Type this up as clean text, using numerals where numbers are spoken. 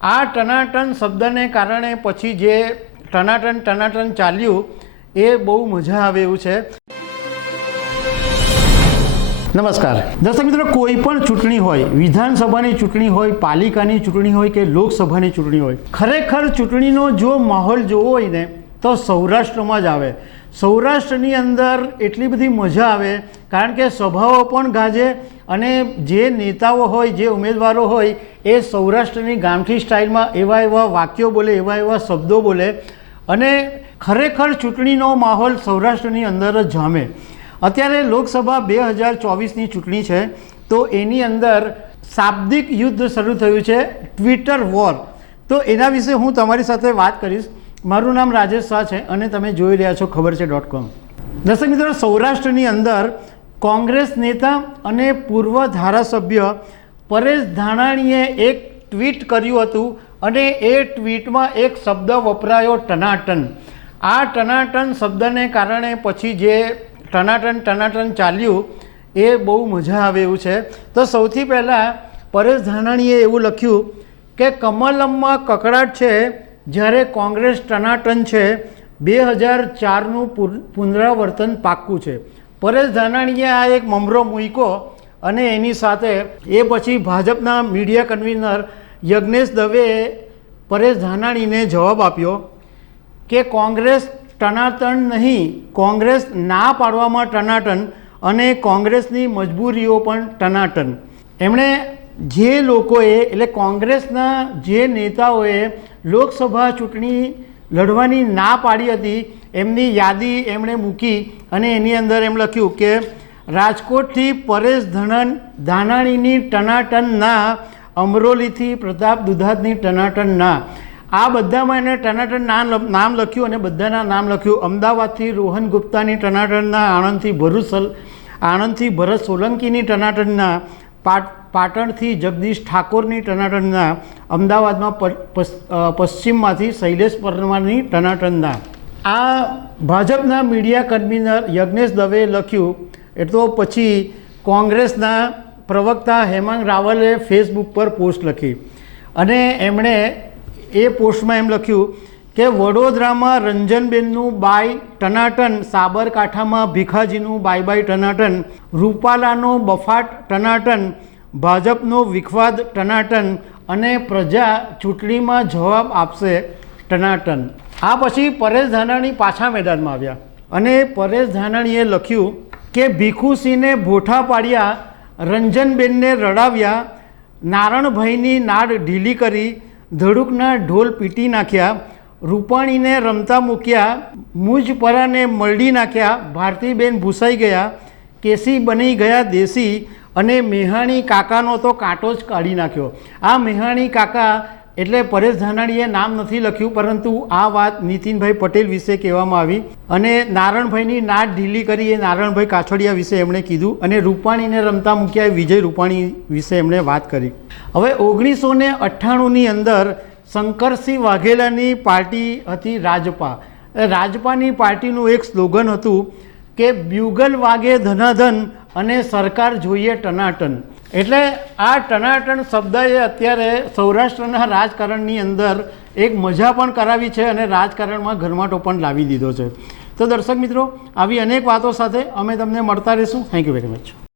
આ ટનાટન શબ્દને કારણે પછી જે ટનાટન ચાલ્યું એ બહુ મજા આવે એવું છે। નમસ્કાર દર્શક મિત્રો, કોઈ પણ ચૂંટણી હોય, વિધાનસભાની ચૂંટણી હોય, પાલિકાની ચૂંટણી હોય કે લોકસભાની ચૂંટણી હોય, ખરેખર ચૂંટણીનો જો માહોલ જોવો હોય ને તો સૌરાષ્ટ્રમાં જ આવે। સૌરાષ્ટ્રની અંદર એટલી બધી મજા આવે કારણ કે સભાઓ પણ ગાજે અને જે નેતાઓ હોય, જે ઉમેદવારો હોય એ સૌરાષ્ટ્રની ગામઠી સ્ટાઇલમાં એવા વાક્યો બોલે, એવા શબ્દો બોલે અને ખરેખર ચૂંટણીનો માહોલ સૌરાષ્ટ્રની અંદર જ જામે। અત્યારે લોકસભા 2024ની ચૂંટણી છે તો એની અંદર શાબ્દિક યુદ્ધ શરૂ થયું છે, ટ્વિટર વોર। તો એના વિશે હું તમારી સાથે વાત કરીશ। મારું નામ રાજેશ શાહ છે અને તમે જોઈ રહ્યા છો ખબર છે.com। દર્શક મિત્રો, સૌરાષ્ટ્રની અંદર કોંગ્રેસ નેતા અને પૂર્વ ધારાસભ્ય પરેશ ધાનાણીએ એક ટ્વીટ કર્યું હતું અને એ ટ્વીટમાં એક શબ્દ વપરાયો, ટનાટન। આ ટનાટન શબ્દને કારણે પછી જે ટનાટન ચાલ્યું એ બહુ મજા આવે એવું છે। તો સૌથી પહેલાં પરેશ ધાનાણીએ એવું લખ્યું કે કમલમમાં કકડાટ છે જ્યારે કોંગ્રેસ ટનાટન છે, 2004નું પુનરાવર્તન પાક્કું છે। પરેશ ધાનાણીએ આ એક મમરો મૂક્યો અને એની સાથે એ પછી ભાજપના મીડિયા કન્વીનર યજ્ઞેશ દવેએ પરેશ ધાનાણીને જવાબ આપ્યો કે કોંગ્રેસ ટનાટન નહીં, કોંગ્રેસ ના પાડવામાં ટનાટન અને કોંગ્રેસની મજબૂરીઓ પણ ટનાટન। એમણે જે લોકોએ એટલે કોંગ્રેસના જે નેતાઓએ લોકસભા ચૂંટણી લડવાની ના પાડી હતી એમની યાદી એમણે મૂકી અને એની અંદર એમ લખ્યું કે રાજકોટથી પરેશ ધાનાણીની ટનાટન ના, અમરોલીથી પ્રતાપ દુધાતની ટનાટન ના। આ બધામાં એને ટનાટન નામ લખ્યું અને બધાના નામ લખ્યું। અમદાવાદથી રોહન ગુપ્તાની ટનાટનના, આણંદથી ભરત સોલંકીની ટનાટનના, પાટણથી જગદીશ ઠાકોરની ટનાટનના, અમદાવાદમાં પશ્ચિમમાંથી શૈલેષ પરમારની ટનાટનના। આ ભાજપના મીડિયા કન્વીનર યજ્ઞેશ દવેએ લખ્યું। એ તો પછી કોંગ્રેસના પ્રવક્તા હેમાંગ રાવલે ફેસબુક પર પોસ્ટ લખી અને એમણે એ પોસ્ટમાં એમ લખ્યું કે વડોદરામાં રંજનબેનનું બાય ટનાટન, સાબરકાંઠામાં ભીખાજીનું બાય ટનાટન, રૂપાલાનો બફાટ ટનાટન, ભાજપનો વિખવાદ ટનાટન અને પ્રજા ચૂંટણીમાં જવાબ આપશે ટનાટન। આ પછી પરેશ ધાનાણી પાછા મેદાનમાં આવ્યા અને પરેશ ધાનાણીએ લખ્યું કે ભીખુસિંહને ભોઠા પાડ્યા, રંજનબેનને રડાવ્યા, નારણભાઈની નાડ ઢીલી કરી, ધડુકના ઢોલ પીટી નાખ્યા, રૂપાણીને રમતા મૂક્યા, મુજપરાને મરડી નાખ્યા, ભારતીબેન ભૂસાઈ ગયા, કેસી બની ગયા દેશી અને મેહાણી કાકાનો તો કાંટો જ કાઢી નાખ્યો। આ મેહાણી કાકા એટલે પરેશ ધાનાણીએ નામ નથી લખ્યું પરંતુ આ વાત નીતિનભાઈ પટેલ વિશે કહેવામાં આવી અને નારણભાઈની નાદ ઢીલી કરી એ નારણભાઈ કાછડિયા વિશે એમણે કીધું અને રૂપાણીને રમતા મૂક્યા વિજય રૂપાણી વિશે એમણે વાત કરી। હવે 1998ની અંદર શંકરસિંહ વાઘેલાની પાર્ટી હતી રાજપા। રાજપાની પાર્ટીનું એક સ્લોગન હતું કે બ્યુગલ વાગે ધનાધન અને સરકાર જોઈએ ટનાટન। એટલે આ ટનાટન શબ્દએ અત્યારે સૌરાષ્ટ્રના રાજકારણની અંદર એક મજા પણ કરાવી છે અને રાજકારણમાં ગરમાટો પણ લાવી દીધો છે। તો દર્શક મિત્રો, આવી અનેક વાતો સાથે અમે તમને મળતા રહીશું। Thank you very much.